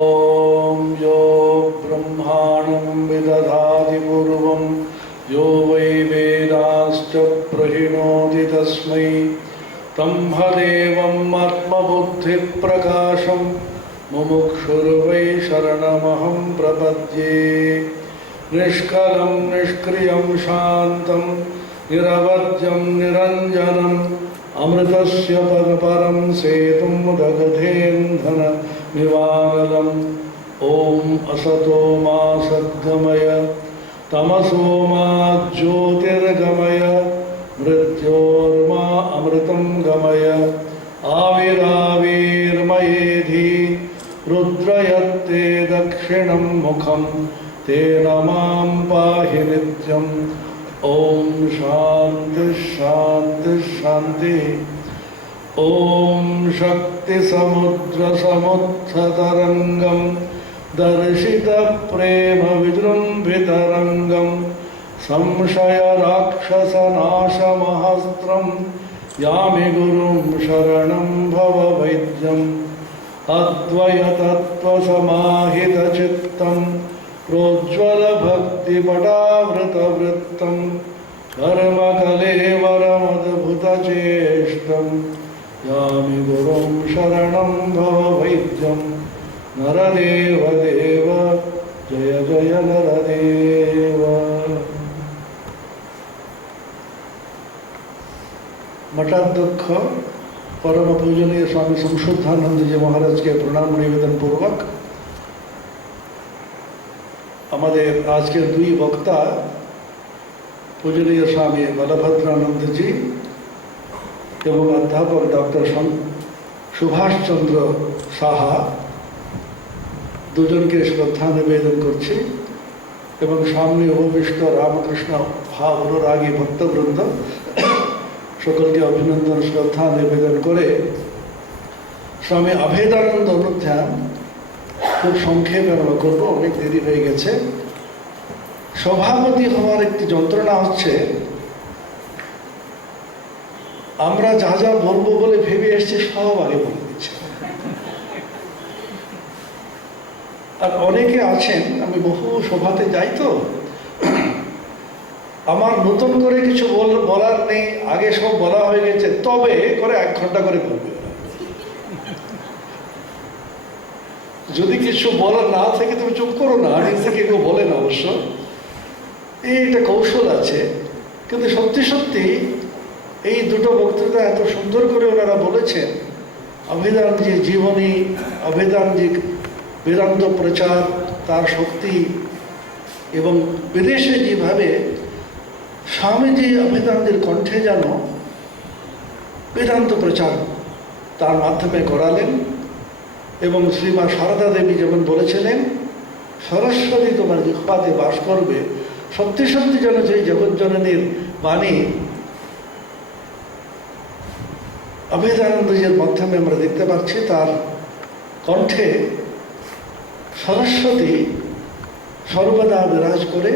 ॐ यो ब्रह्माणं विदधाति पूर्वं यो वै वेदांश्च प्रहिणोति तस्मै तदेवम् आत्मबुद्धिप्रकाशं मुमुक्षुर्वै शरणमहं प्रपद्ये। निष्कलं निष्क्रियं शान्तं निरवध्यं निरञ्जनम् अमृतस्य परं सेतुं दगधेन्धन निवारलम्। ॐ असतो मा सद्गमय तमसो मा ज्योतिर्गमय मृत्योर्मा अमृतं गमय। आविराविर्मयेधि रुद्रयत्ते दक्षिणं मुखं तेन मां पाहि नित्यम्। ॐ शान्ति शान्ति शान्ति। ॐ शक्तिसमुद्रसमुत्थतरङ्गं दर्शितप्रेमविजृम्भितरङ्गं संशयराक्षसनाशमहस्त्रं यामि गुरुं शरणं भववैद्यम्। अद्वैतत्त्वसमाहितचित्तं प्रोज्ज्वलभक्तिपटावृतवृत्तं कर्मकलेवरमद्भुतचेष्टं यामि गुरुं शरणं भववैद्यं। नरदेवदेव जय जय नरदेव। मठाध्यक्ष परम पूजनीय स्वामी संशुद्धानंद जी महाराज के प्रणाम निवेदन पूर्वक हमारे आज के दुई वक्ता पूजनीय स्वामी बलभद्रानंद जी एवं अध्यापक डॉक्टर सुभाष चंद्र साहा दुजन के श्रद्धा निवेदन करছি এবং সামনে উপবিষ্ট রামকৃষ্ণ ভাব অনুরাগী ভক্তবৃন্দ সকলকে অভিনন্দন শ্রদ্ধা নিবেদন করে স্বামী অভেদানন্দ অনুধ্যান খুব সংক্ষেপে আমরা করবো, অনেক দেরি হয়ে গেছে। সভাপতি হওয়ার একটি যন্ত্রণা হচ্ছে আমরা যা যা বলবো বলে ভেবে এসছি সব আগে বলে দিচ্ছি। আর অনেকে আছেন, আমি বহু সভাতে যাই তো, আমার নতুন করে কিছু বলার নেই, আগে সব বলা হয়ে গেছে, তবে করে 1 ঘন্টা করে বলবে। যদি কিছু বলার না থাকে তুমি চুপ করো না, নিজে কেউ বলে না অবশ্য, এইটা কৌশল আছে। কিন্তু সত্যি সত্যি এই দুটো বক্তৃতা এত সুন্দর করে ওনারা বলেছেন, অভেদানজি জীবনী, অভেদানজি বেদান্ত প্রচার, তার শক্তি, এবং বিদেশে যেভাবে স্বামীজি অভেদানজির কণ্ঠে যেন বেদান্ত প্রচার তার মাধ্যমে করালেন। এবং শ্রীমা সারদা দেবী যেমন বলেছিলেন, সরস্বতী তোমার জিহ্বাতে বাস করবে। সত্যি সত্যি যেন যে জগজ্জননীর বাণী অভেদানন্দজির মাধ্যমে আমরা দেখতে পাচ্ছি, তার কণ্ঠে সরস্বতী সর্বদা বিরাজ করে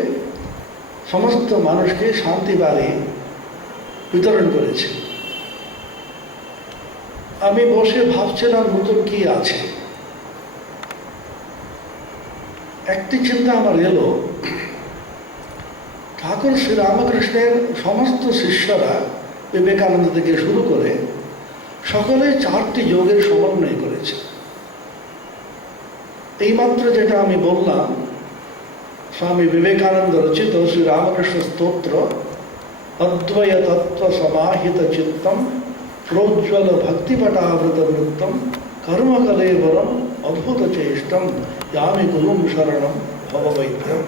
সমস্ত মানুষকে শান্তি বাণী বিতরণ করেছে। আমি বসে ভাবছিলাম নতুন কি আছে। একটি চিন্তা আমার এলো, ঠাকুর শ্রীরামকৃষ্ণের সমস্ত শিষ্যরা বিবেকানন্দ থেকে শুরু করে সকলে 4টি যোগের সমন্বয় করেছে। এইমাত্র যেটা আমি বললাম, স্বামী বিবেকানন্দ রচিত শ্রী রামকৃষ্ণ স্তোত্র, অদ্বৈত তত্ত্ব সমাহিত চিত্তম প্রজ্জ্বল ভক্তিপটাবৃত বৃত্তম কর্মকলেবরম অদ্ভুত চেষ্টম यामि गुरुं शरणं भववैद्यम।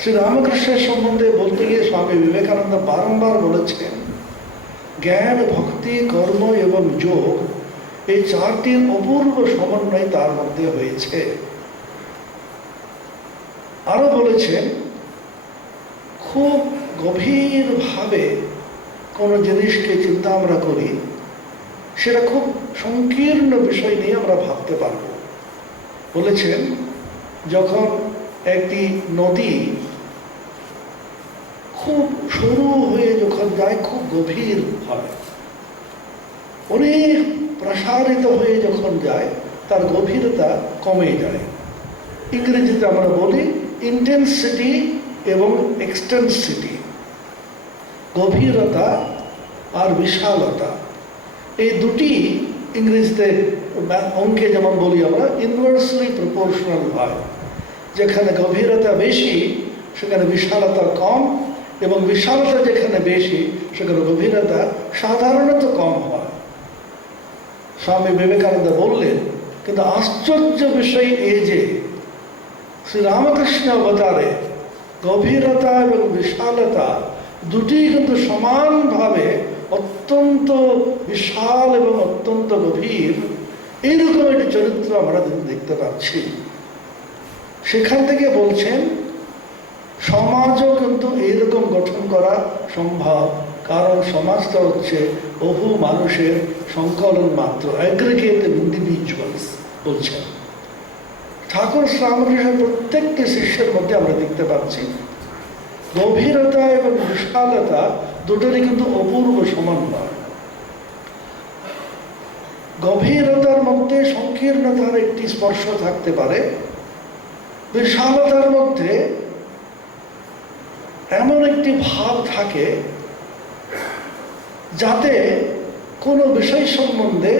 শ্রী রামকৃষ্ণের সম্বন্ধে বলতে গিয়ে স্বামী বিবেকানন্দ বারংবার বলেছেন, জ্ঞান, ভক্তি, কর্ম এবং যোগ, এই 4টির অপূর্ব সমন্বয় তার মধ্যে হয়েছে। আরো বলেছেন, খুব গভীরভাবে কোনো জিনিসকে চিন্তা আমরা করি, সেটা খুব সংকীর্ণ বিষয় নিয়ে আমরা ভাবতে পারব। বলেছেন, যখন একটি নদী খুব সরু হয়ে যখন যায়, খুব গভীর হবে, অনেক প্রসারিত হয়ে যখন যায়, তার গভীরতা কমে যায়। ইংরেজিতে আমরা বলি ইন্টেন্সিটি এবং এক্সটেন্সিটি, গভীরতা আর বিশালতা। এই দুটি ইংরেজিতে অঙ্কে যেমন বলি আমরা ইনভার্সলি প্রপোর্শনাল হয়। যেখানে গভীরতা বেশি সেখানে বিশালতা কম, এবং বিশালতা যেখানে বেশি সেখানে গভীরতা সাধারণত কম হয়। স্বামী বিবেকানন্দ বললেন, কিন্তু আশ্চর্য বিষয় এই যে শ্রীরামকৃষ্ণ অবতারে গভীরতা এবং বিশালতা দুটি কিন্তু সমানভাবে অত্যন্ত বিশাল এবং অত্যন্ত গভীর, এইরকম একটি চরিত্র আমরা দেখতে পাচ্ছি। সেখান থেকে বলছেন সমাজও কিন্তু এইরকম গঠন করা সম্ভব, কারণ সমাজটা হচ্ছে বহু মানুষের সংকলন মাত্র, অ্যাগ্রিগেটেড ইন্ডিভিজুয়ালস বলছেন। ঠাকুর শ্রীরামকৃষ্ণের প্রত্যেকটি শিষ্যের মধ্যে আমরা দেখতে পাচ্ছি গভীরতা এবং বিশালতা দুটোরই কিন্তু অপূর্ব সমন্বয়। গভীরতার মধ্যে সংকীর্ণতার একটি স্পর্শ থাকতে পারে, বিশালতার মধ্যে এমন একটি ভাব থাকে যাতে কোনো বিষয় সম্বন্ধে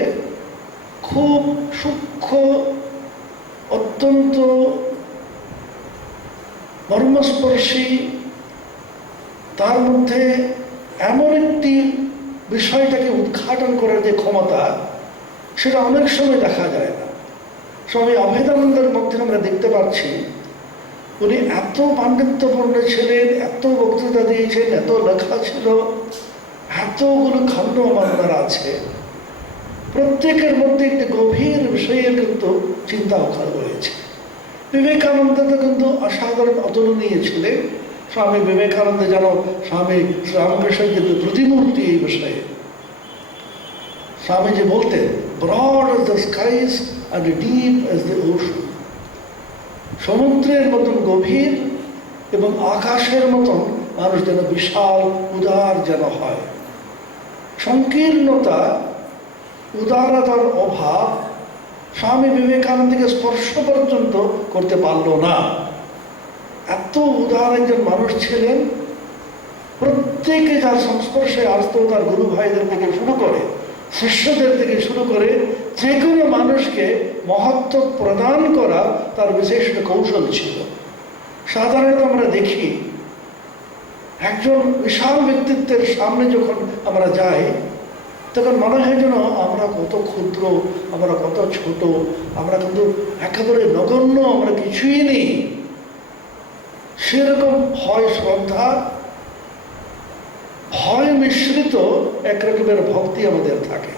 খুব সূক্ষ্ম, অত্যন্ত মর্মস্পর্শী, তার মধ্যে এমন একটি বিষয়টাকে উদ্ঘাটন করার যে ক্ষমতা, সেটা অনেক সময় দেখা যায় না। স্বামী অভেদানন্দের মধ্যে আমরা দেখতে পাচ্ছি উনি এত পাণ্ডিত্যপূর্ণ ছিলেন, এত বক্তৃতা দিয়েছেন, এত লেখা ছিল, এতগুলো খণ্ড আমার আছে, প্রত্যেকের মধ্যে একটি গভীর বিষয়ের কিন্তু চিন্তা রয়েছে। বিবেকানন্দ তো কিন্তু অসাধারণ অতুলনীয় ছিলেন। স্বামী বিবেকানন্দ যেন স্বামী রামকৃষ্ণের কিন্তু প্রতিমূর্তি এই বিষয়ে। স্বামীজি বলতেন, broad as the skies and deep as the ocean, সমুদ্রের মতন গভীর এবং আকাশের মতন মানুষ যেন বিশাল উদার যেন হয়। সংকীর্ণতা, উদারতার অভাব স্বামী বিবেকানন্দকে স্পর্শ পর্যন্ত করতে পারল না। এত উদার একজন মানুষ ছিলেন, প্রত্যেকে যার সংস্পর্শে আসত, তার গুরু ভাইদের থেকে শুরু করে, শিষ্যদের থেকে শুরু করে, যে কোনো মানুষকে মহত্ব প্রদান করা তার বিশেষ কৌশল ছিল। সাধারণত আমরা দেখি একজন বিশাল ব্যক্তিত্বের সামনে যখন আমরা যাই তখন মনে হয় যেন আমরা কত ক্ষুদ্র, আমরা কত ছোট, আমরা কিন্তু একেবারে নগণ্য, আমরা কিছুই নেই। সেরকম ভয়, শ্রদ্ধা, ভয় মিশ্রিত এক রকমের ভক্তি আমাদের থাকে।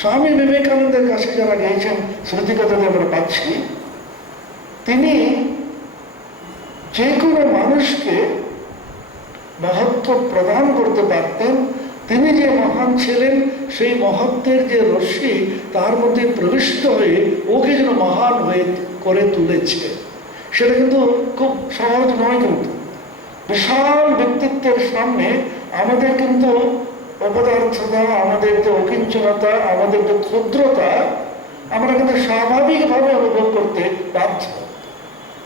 স্বামী বিবেকানন্দের কাছে যারা গিয়েছেন, স্মৃতিকথাতে আমরা পাচ্ছি, তিনি যে কোনো মানুষকে মহত্ব প্রদান করতে পারতেন। তিনি যে মহান ছিলেন, সেই মহত্বের যে রশ্মি তার মধ্যে প্রবিষ্ট হয়ে ওকে যেন মহান হয়ে করে তুলেছে। সেটা কিন্তু খুব সহজ নয়। কিন্তু বিশাল ব্যক্তিত্বের সামনে আমাদের কিন্তু অপদার্থতা, আমাদের যে অকিঞ্চনতা, আমাদের যে ক্ষুদ্রতা, আমরা কিন্তু স্বাভাবিকভাবে অনুভব করতে বাধ্য।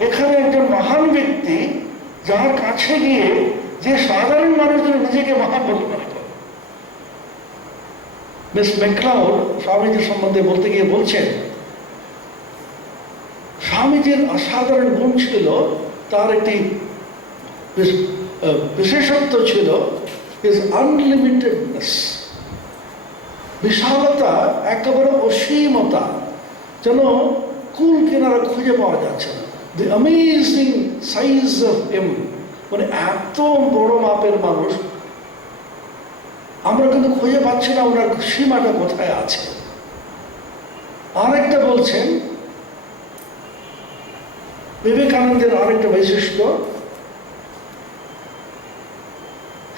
এখানে একজন মহান ব্যক্তি যার কাছে গিয়ে যে সাধারণ মানুষজন নিজেকে মহান বলে মনে করে। মিস ম্যাকলাউড স্বামীজির সম্বন্ধে বলতে গিয়ে বলছেন, স্বামীজির অসাধারণ গুণ ছিল, তার একটি বিশেষত্ব ছিল his unlimitedness, বিশালতা, একেবারে অসীমতা, যেন কুল কিনারা খুঁজে পাওয়া যাচ্ছে না। The amazing size of him, মানে এত বড় মাপের মানুষ, আমরা কিন্তু খুঁজে পাচ্ছি না ওনার সীমাটা কোথায় আছে। আরেকটা বলছেন বিবেকানন্দের আরেকটা বৈশিষ্ট্য,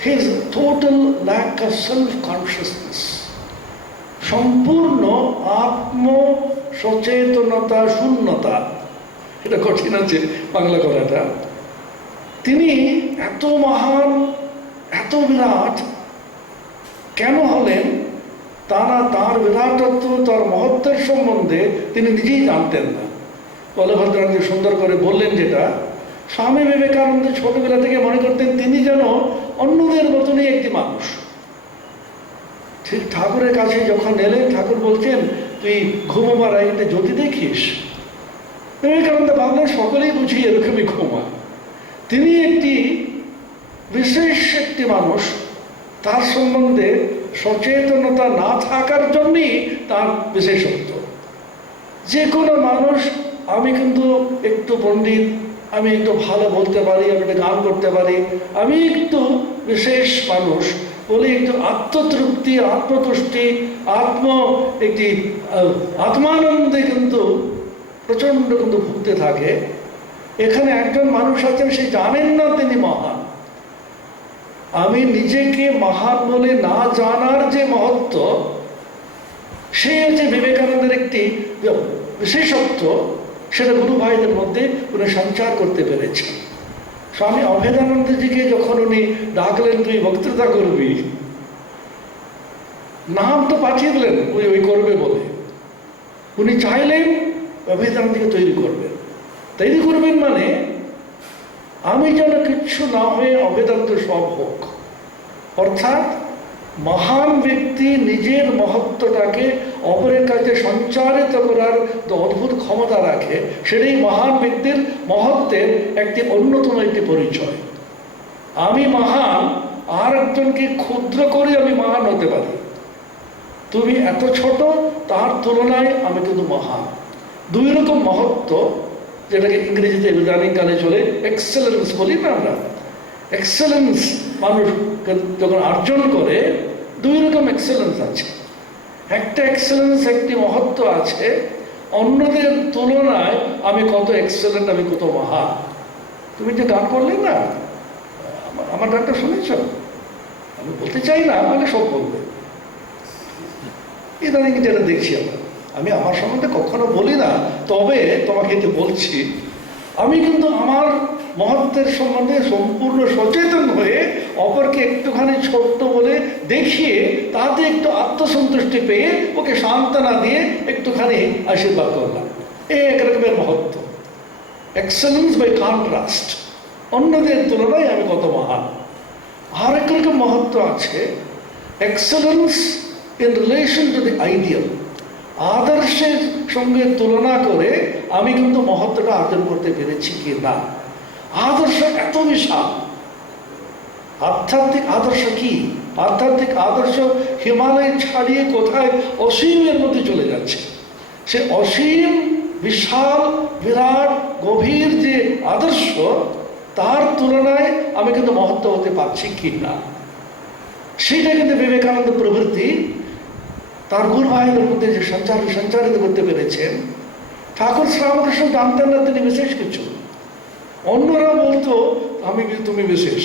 his total lack of self-consciousness, সম্পূর্ণ আত্ম সচেতনতা শূন্যতা। এটা কঠিন আছে বাংলা করাটা। তিনি এত মহান, এত বিরাট কেন হলেন? তা না, তার বিরাটত্ব, তার মহত্বের সম্বন্ধে তিনি নিজেই জানতেন না। বলভদ্রানন্দ সুন্দর করে বললেন যেটা, স্বামী বিবেকানন্দ ছোটবেলা থেকে মনে করতেন তিনি যেন অন্যদের মতনই একটি মানুষ। ঠিক ঠাকুরের কাছে যখন এলেন, ঠাকুর বলছেন তুই ঘুমোবার আগে জ্যোতি দেখিস। বিবেকানন্দ ভাবলেন সকলেই বুঝি এরকমই ঘুমা। তিনি একটি বিশেষ একটি মানুষ, তার সম্বন্ধে সচেতনতা না থাকার জন্যই তার বিশেষত্ব। যে কোনো মানুষ, আমি কিন্তু একটু পণ্ডিত, আমি একটু ভালো বলতে পারি, আমি একটা গান করতে পারি, আমি একটু বিশেষ মানুষ বলে একটু আত্মতৃপ্তি, আত্মতুষ্টি, একটি আত্মানন্দে কিন্তু প্রচণ্ড কিন্তু ভুগতে থাকে। এখানে একজন মানুষ আছেন, সে জানেন না তিনি মহান। আমি নিজেকে মহান বলে না জানার যে মহত্ব, সে হচ্ছে বিবেকানন্দের একটি বিশেষত্ব। সেটা গুরু ভাইদের মধ্যে উনি সঞ্চার করতে পেরেছেন। স্বামী অভেদানন্দজিকে যখন উনি ডাকলেন তুই বক্তৃতা করবি, নাম তো পাঠিয়ে দিলেন ওই করবে বলে। উনি চাইলেন অভেদানন্দকে তৈরি করবেন মানে আমি যেন কিচ্ছু না হয়ে অভেদান্ত সব হোক। অর্থাৎ মহান ব্যক্তি নিজের মহত্বটাকে অপরের কাছে সঞ্চারিত করার অদ্ভুত ক্ষমতা রাখে। সেটাই মহান ব্যক্তির মহত্বের একটি অন্যতম একটি পরিচয়। আমি মহান, আর একজনকে ক্ষুদ্র করে আমি মহান হতে পারি। তুমি এত ছোট, তার তুলনায় আমি কিন্তু মহান। দুই রকম মহত্ব, যেটাকে ইংরেজিতে ইদানিং কালে চলে এক্সেলেন্স বলি না আমরা। এক্সেলেন্স মানুষ যখন অর্জন করে, দুই রকম এক্সেলেন্স আছে। একটা এক্সেলেন্স, একটি মহত্ব আছে, অন্যদের তুলনায় আমি কত এক্সেলেন্ট, আমি কত মহান। তুমি যে গান করলে না, আমার গানটা শুনেছ? আমি বলতে চাই না, আমাকে সব বলবে। ইদানিং যেটা দেখছি আমি আমার সম্বন্ধে কখনো বলি না, তবে তোমাকে যে বলছি, আমি কিন্তু আমার মহত্বের সম্বন্ধে সম্পূর্ণ সচেতন হয়ে অপরকে একটুখানি ছোট্ট বলে দেখিয়ে তাতে একটু আত্মসন্তুষ্টি পেয়ে ওকে সান্ত্বনা দিয়ে একটুখানি আশীর্বাদ করলাম। এই এক রকমের মহত্ব, এক্সেলেন্স বাই কন্ট্রাস্ট, অন্যদের তুলনায় আমি কত মহান। আর এক রকম মহত্ব আছে, excellence in relation to the ideal, আদর্শের সঙ্গে তুলনা করে আমি কিন্তু মহত্বটা অর্জন করতে পেরেছি কি না। আদর্শ এত বিশাল। আধ্যাত্মিক আদর্শ কি? আধ্যাত্মিক আদর্শ হিমালয় ছাড়িয়ে কোথায় অসীমের মধ্যে চলে যাচ্ছে। সে অসীম, বিশাল, বিরাট, গভীর যে আদর্শ, তার তুলনায় আমি কিন্তু মহত্ব হতে পারছি কি না। সেটা কিন্তু বিবেকানন্দ প্রভৃতি তার গুরু ভাইদের মধ্যে যে সঞ্চারিত করতে পেরেছেন। ঠাকুর শ্রীরামকৃষ্ণ জানতেন না তিনি বিশেষ কিছু, অন্যরা বলতো তুমি বিশেষ।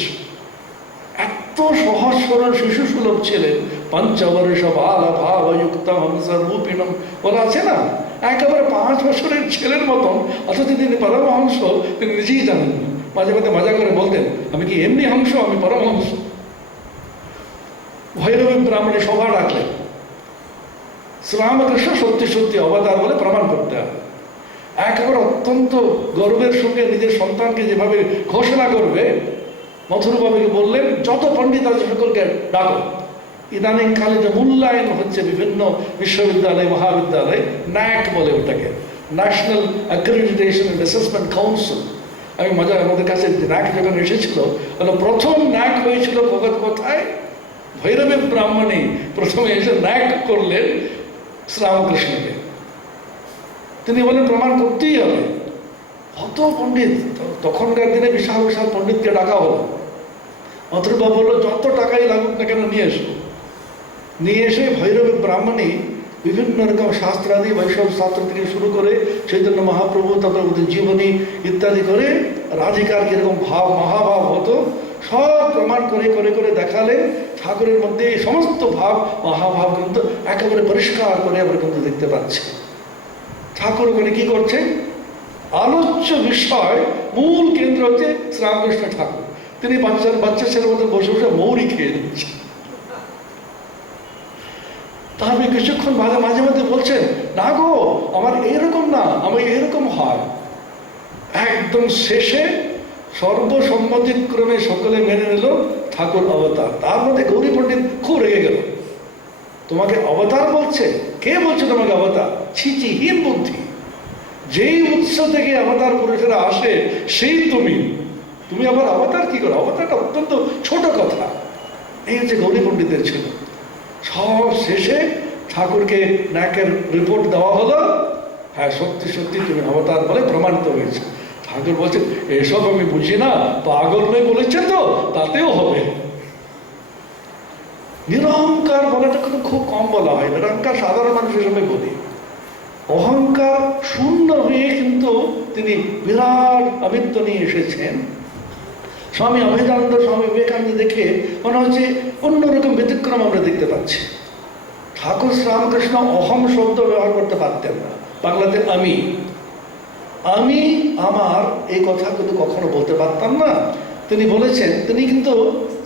এত সহজ সরল শিশু সুলভ ছিলেন। পঞ্চবর্ষ বালা ভাবযুক্তম সর্বূপিণম বলা আছে না, একেবারে 5 বছরের ছেলের মতন। অথচ তিনি পরমহংস, তিনি নিজেই জানেন না। মাঝে মাঝে মজা করে বলতেন, আমি কি এমনি হংস, আমি পরমহংস। ভৈরবী ব্রাহ্মণে সভা ডাকলেন, শ্রীরামকৃষ্ণ সত্যি সত্যি অবতার বলে প্রমাণ করতে হবে। একেবারে অত্যন্ত গর্বের সঙ্গে নিজের সন্তানকে যেভাবে ঘোষণা করবে, মথুরবাবুকে বললেন যত পণ্ডিত আছে সকলকে ডাকো। ইদানিং কালে যে মূল্যায়ন হচ্ছে বিভিন্ন বিশ্ববিদ্যালয়, মহাবিদ্যালয়, ন্যাক বলে ওটাকে, national accreditation and assessment council. আমি মজা, আমাদের কাছে ন্যাক যখন এসেছিল, প্রথম ন্যাক হয়েছিল কোথায়? ভৈরবী ব্রাহ্মণী প্রথমে এসে ন্যাক করলেন শ্রীরামকৃষ্ণকে। তিনি বলেন প্রমাণ করতেই হবে। কত পণ্ডিত, তখনকার দিনে বিশাল বিশাল পণ্ডিতকে ডাকা হলো। মথুরবাবু বললো যত টাকাই লাগুক না কেন নিয়ে এসো। নিয়ে এসে ভৈরবী ব্রাহ্মণী বিভিন্ন রকম শাস্ত্রাদি, বৈষ্ণব শাস্ত্র থেকে শুরু করে চৈতন্য মহাপ্রভু, তারপরে ওদের জীবনী ইত্যাদি করে রাধিকার কিরকম ভাব, মহাভাব হতো, সব প্রমাণ করে করে করে দেখালেন। ঠাকুরের মধ্যে এই সমস্ত ভাব, মহাভাব কিন্তু একেবারে পরিষ্কার করে আমরা কিন্তু দেখতে পাচ্ছি। ঠাকুর ওখানে কি করছে? আলোচ্য বিষয়, মূল কেন্দ্র হচ্ছে শ্রীরামকৃষ্ণ ঠাকুর। তিনি বাচ্চা ছেলের মধ্যে বসে বসে মৌরি খেয়ে দিচ্ছে। তাহলে কিছুক্ষণ মাঝে মাঝে মাঝে বলছেন, না গো আমার এইরকম না, আমার এরকম হয়। একদম শেষে সর্বসম্মতিক্রমে সকলে মেনে নিল ঠাকুর অবতার। তার মধ্যে গৌরী পণ্ডিত খুব রেগে গেল, তোমাকে অবতার বলছে? কে বলছে তোমাকে অবতার? ছিচিহীন বুদ্ধি, যেই উৎস থেকে অবতার পুরুষেরা আসে সেই তুমি আবার অবতার কি করো? অবতারটা অত্যন্ত ছোট কথা। এই হচ্ছে গৌরী পণ্ডিতের ছিল। সব শেষে ঠাকুরকে ন্যাকের রিপোর্ট দেওয়া হলো, হ্যাঁ সত্যি সত্যি তুমি অবতার বলে প্রমাণিত হয়েছে। ঠাকুর বলছেন, এসব আমি বুঝি না, পাগল মেয়ে বলেছেন তো তাতেও হবে। নিরহংকার বলাটা কিন্তু খুব কম বলা হয়, নিরহংকার সাধারণ মানুষের সঙ্গে বলি। অহংকার শূন্য হয়ে কিন্তু তিনি বিরাট আমিত্ব নিয়ে এসেছেন। স্বামী অভেদানন্দ, স্বামী বিবেকানন্দ দেখে মনে হচ্ছে অন্যরকম ব্যতিক্রম আমরা দেখতে পাচ্ছি। ঠাকুর শ্রীরামকৃষ্ণ অহম শব্দ ব্যবহার করতে পারতেন না। বাংলাতে আমি আমার এই কথা কিন্তু কখনো বলতে পারতাম না। তিনি বলেছেন, তিনি কিন্তু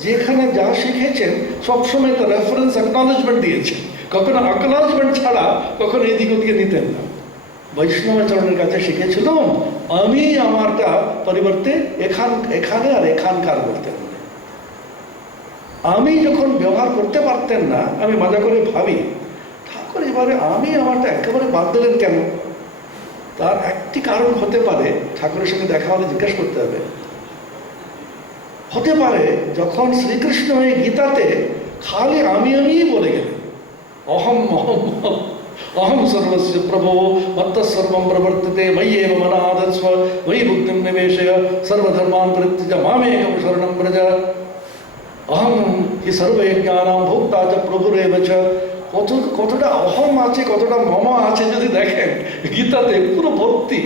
যেখানে যা শিখেছেন সবসময় তার রেফারেন্স অ্যাকনলেজমেন্ট দিয়েছেন, কখনো অ্যাকনলেজমেন্ট ছাড়া কখনো এদিক ওদিকে নিতেন না। বৈষ্ণবাচরণের কাছে শিখেছিলাম আমি আমারটা পরিবর্তে এখানে আর এখানকার বলতেন। আমি যখন ব্যবহার করতে পারতেন না, আমি মজা করে ভাবি ঠাকুর এবারে আমি আমারটা একেবারে বাদ দিলেন কেন? তার একটি কারণ হতে পারে, ঠাকুরের সঙ্গে দেখা হলে জিজ্ঞেস করতে হবে। হতে পারে যখন শ্রীকৃষ্ণ এই গীতাতে খালি আমিই বলে গেলেন, অহম অহম অহম সর্বস্য প্রভো মত্তঃসর্বং প্রবর্ততে ময়্যেব মনাধস্ব ময়ি বুদ্ধিম নিবেশয় সর্বধর্মান পরিত্যজ্য মামেকং শরণং ব্রজ অহম হি সর্বযজ্ঞানাং ভোক্তা চ প্রভুরেব চ। কতটা অহম আছে, কতটা মম আছে যদি দেখেন গীতাতে পুরো ভর্তি।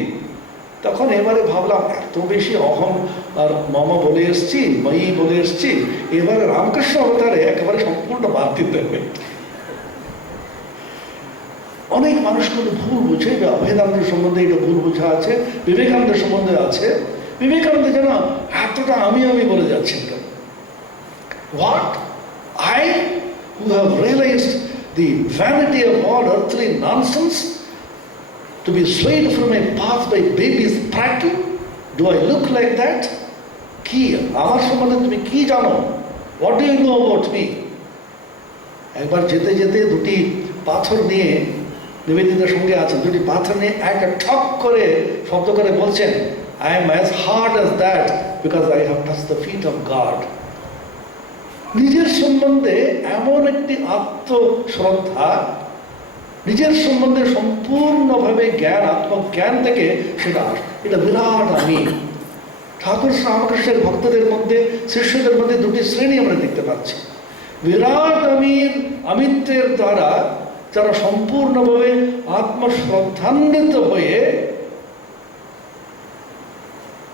তখন এবারে ভাবলাম এত বেশি অহম আর মম বলে এসছি, ময়ি বলে এসছি, এবারে রামকৃষ্ণ অবতারে একেবারে সম্পূর্ণ বাদ দিতে হবে। অনেক মানুষ কিন্তু ভুল বুঝে, অভেদানন্দের সম্বন্ধে এটা ভুল বোঝা আছে, বিবেকানন্দের সম্বন্ধে আছে। বিবেকানন্দ যেন এতটা আমি বলে যাচ্ছেন কেন? What? I, who have realized the vanity of all earthly nonsense, to be swayed from a path by babies prattling? Do I look like that? কি আমার সম্বন্ধে তুমি কি জানো? What do you know about me? একবার যেতে যেতে দুটি পাথর নিয়ে, নিবেদিতার সঙ্গে আছেন, দুটি পাথর নিয়ে একটা ঠক করে শব্দ করে বলছেন, I am as hard as that because I have touched the feet of God. নিজের সম্বন্ধে এমন একটি আত্মশ্রদ্ধা, নিজের সম্বন্ধে সম্পূর্ণভাবে জ্ঞান, আত্মজ্ঞান থেকে সেটা এটা বিরাট আমি। ঠাকুর শ্রীরামকৃষ্ণের ভক্তদের মধ্যে, শিষ্যদের মধ্যে দুটি শ্রেণী আমরা দেখতে পাচ্ছি। বিরাট আমিত্বের দ্বারা যারা সম্পূর্ণভাবে আত্মশ্রদ্ধান্বিত হয়ে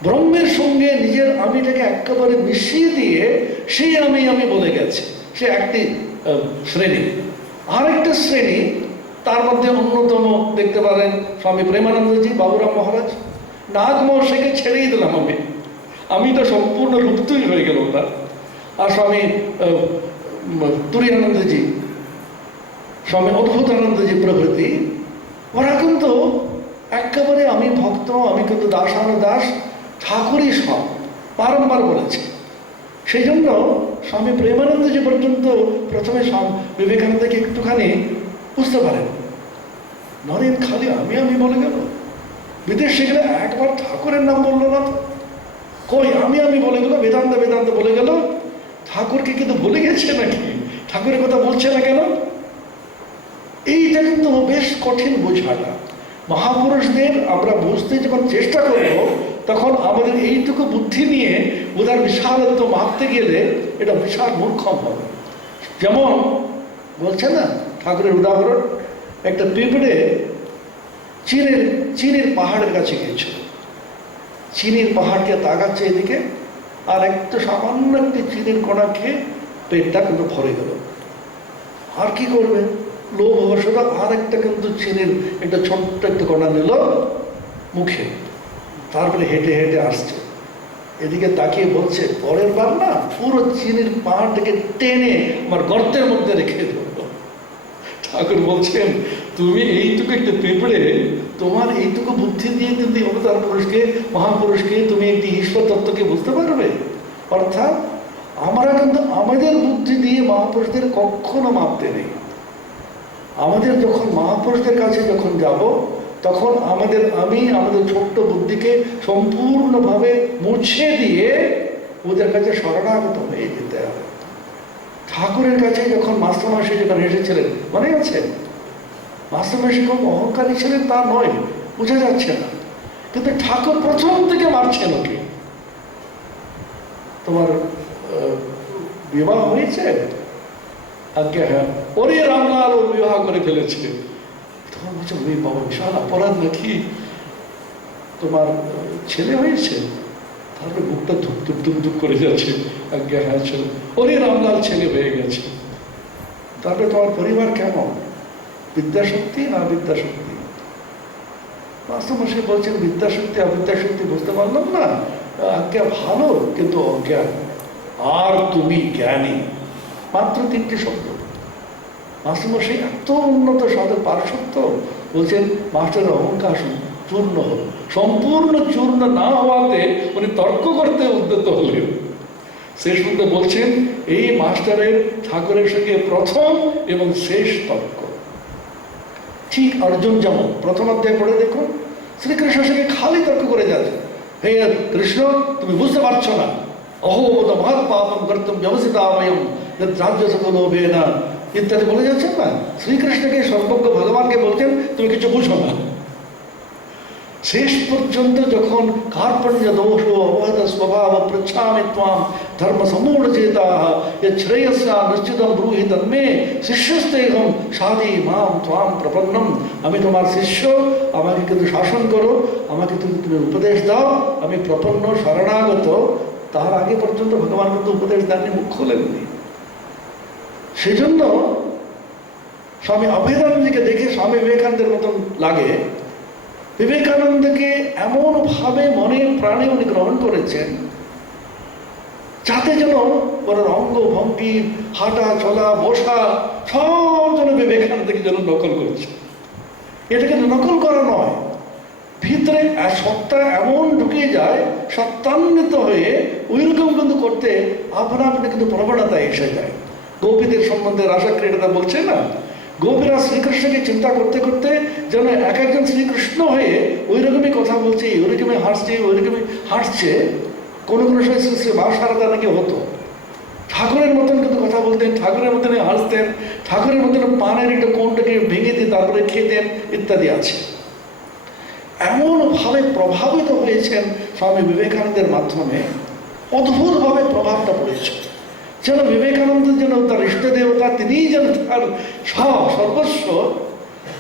ব্রহ্মের সঙ্গে নিজের আমিটাকে একেবারে মিশিয়ে দিয়ে সেই আমি বলে গেছে, সে একটি শ্রেণী। আরেকটা শ্রেণী, তার মধ্যে অন্যতম দেখতে পারেন স্বামী প্রেমানন্দজি, বাবুরাম মহারাজ। নাগমশাইকে ছেড়েই দিলাম আমিটা সম্পূর্ণ লুপ্তই হয়ে গেল ওটা। আর স্বামী তুরীয়ানন্দজি, স্বামী অদ্ভুতানন্দজি প্রভৃতি, ওরা কিন্তু একেবারে আমি ভক্ত, আমি কিন্তু দাসানুদাস, ঠাকুরই সব বারংবার বলেছে। সেই জন্য স্বামী প্রেমানন্দজি পর্যন্ত প্রথমে বিবেকানন্দকে একটুখানি বুঝতে পারেন, নরেন খালি আমি বলে গেল, বিদেশে গেলে একবার ঠাকুরের নাম বললো না তো, কই আমি বলে গেল, বেদান্ত বলে গেল, ঠাকুরকে কিন্তু ভুলে গেছে নাকি? ঠাকুরের কথা বলছে না কেন? এইটা কিন্তু বেশ কঠিন বোঝাটা। মহাপুরুষদের আমরা বুঝতে যখন চেষ্টা করব, তখন আমাদের এইটুকু বুদ্ধি নিয়ে ওদের বিশালত্ব মাপতে গেলে এটা বিশাল মূর্খম হবে। যেমন বলছে না ঠাকুরের উদাহরণ, একটা পিঁপড়ে চীনের পাহাড়ের কাছে গিয়েছিল, চীনের পাহাড়কে তাকাচ্ছে এদিকে, আর একটা সামান্য একটি চীনের কণা খেয়ে পেটটা কিন্তু ভরে গেল। আর কি করবে, লোভ অবশ্যতা আর একটা কিন্তু চীনের একটা ছোট্ট একটা কণা নিল মুখে, তারপরে হেঁটে হেঁটে আসছে, এদিকে তাকিয়ে বলছে পরের বার না পুরো চীনের পাহাড়টাকে টেনে আমার গর্তের মধ্যে রেখে দেবো। ঠাকুর বলছেন তুমি এইটুকু একটা পেপড়ে, তোমার এইটুকু বুদ্ধি দিয়ে কিন্তু অবতার পুরুষকে, মহাপুরুষকে, তুমি একটি ঈশ্বর তত্ত্বকে বুঝতে পারবে? অর্থাৎ আমরা কিন্তু আমাদের বুদ্ধি দিয়ে মহাপুরুষদের কখনো মাপতে নেই। আমাদের যখন মহাপুরুষদের কাছে যখন যাব, তখন আমাদের আমাদের ছোট্ট বুদ্ধিকে সম্পূর্ণভাবে মুছে দিয়ে ওদের কাছে শরণাগত হয়ে যেতে হবে। ঠাকুরের কাছে যখন মাস্টারমশাই যখন এসেছিলেন, মনে আছে? মাস্টারমশাই খুব অহংকারী ছিলেন তা নয়, বোঝা যাচ্ছে না, কিন্তু ঠাকুর প্রথম থেকে মারছেন ওকে। তোমার বিবাহ হয়েছে? আজ্ঞা হ্যাঁ। ওরে রামলাল ওর বিবাহ করে ফেলেছে। তখন বলছে ওরে বাবা, বিশাল অপরাধ নাকি, তোমার ছেলে হয়েছে? তারপরে বুকটা ধুক ধুক ধুক ধুক করে যাচ্ছে। আজ্ঞা হ্যাঁ ছেলে। ওরে রামলাল ছেলে হয়ে গেছে। তারপরে তোমার পরিবার কেমন? বিদ্যাশক্তি না বিদ্যাশক্তি? মাস্টারমশাই বলছেন বিদ্যাশক্তি অবিদ্যাশক্তি বুঝতে পারলাম না, আজ্ঞা ভালো কিন্তু অজ্ঞান। আর তুমি জ্ঞানী, মাত্র 3টি শব্দ। মাস্টারমশাই এত উন্নত শব্দের পার্শ্বত্ব, বলছেন মাস্টারের অহংকার চূর্ণ হল। সম্পূর্ণ চূর্ণ না হওয়াতে উনি তর্ক করতে উদ্যত হলেন। শেষ পর্যন্ত বলছেন এই মাস্টারের ঠাকুরের সঙ্গে প্রথম এবং শেষ তর্ক। ঠিক অর্জুন যেমন প্রথম অধ্যায় পড়ে দেখুন, শ্রীকৃষ্ণের সঙ্গে খালি তর্ক করে যাচ্ছে। হে কৃষ্ণ, তুমি বুঝতে পারছো না, অহোবত মহৎ পাপম কর্তুম ব্যবসিতাময়ম রাজ্য সকল হবে না ইত্যাদি বলে যাচ্ছেন না। শ্রীকৃষ্ণকে সর্বজ্ঞ ভগবানকে বলছেন তুমি কিছু বুঝো না। শেষ পর্যন্ত যখন কার্পণ্য দোষ অবহত স্বভাব পৃচ্ছামি ত্বাম ধর্ম সমূঢ় চেতা শ্রেয়স্যা নিশ্চিতম ব্রূহি তন্মে শিষ্যস্তেহম সাধি মাম ত্বাম প্রপন্নম। আমি তোমার শিষ্য, আমাকে কিন্তু শাসন করো, আমাকে তুমি উপদেশ দাও, আমি প্রপন্ন শরণাগত। তার আগে পর্যন্ত ভগবান কিন্তু উপদেশ দেননি, মুখ খোলেননি। সেই জন্য স্বামী অভেদানন্দকে দেখে স্বামী বিবেকানন্দের মতন লাগে। বিবেকানন্দকে এমনভাবে মনে প্রাণে উনি গ্রহণ করেছেন যাতে যেন ওর অঙ্গ ভঙ্গি, হাঁটা চলা বসা সব যেন বিবেকানন্দকে যেন নকল করেছে। এটা কিন্তু নকল করা নয়, ভিতরে সত্তা এমন ঢুকে যায়, সত্তান্বিত হয়ে ওইরকম কিন্তু করতে আপনা আপনি কিন্তু প্রবণতা এসে যায়। গোপীদের সম্বন্ধে রাসাক্রীড়া বলছে না, গোপীরা শ্রীকৃষ্ণকে চিন্তা করতে করতে যেন এক একজন শ্রীকৃষ্ণ হয়ে ওই রকমই কথা বলছে, ওইরকমই হাসছে, ওইরকমই হাসছে। কোনো কোনো সময় শ্রী শ্রী মা শারদা নাকি হতো, ঠাকুরের মতন কিন্তু কথা বলতেন, ঠাকুরের মতনই হাসতেন, ঠাকুরের মতন পানের একটা কোণটাকে ভেঙে দিয়ে তারপরে খেতেন ইত্যাদি আছে। এমনভাবে প্রভাবিত হয়েছেন স্বামী বিবেকানন্দের মাধ্যমে, অদ্ভুতভাবে প্রভাবটা পড়েছে। যেন বিবেকানন্দ যেন তার ইষ্ট দেবতা, তিনিই যেন তার সর্বস্ব।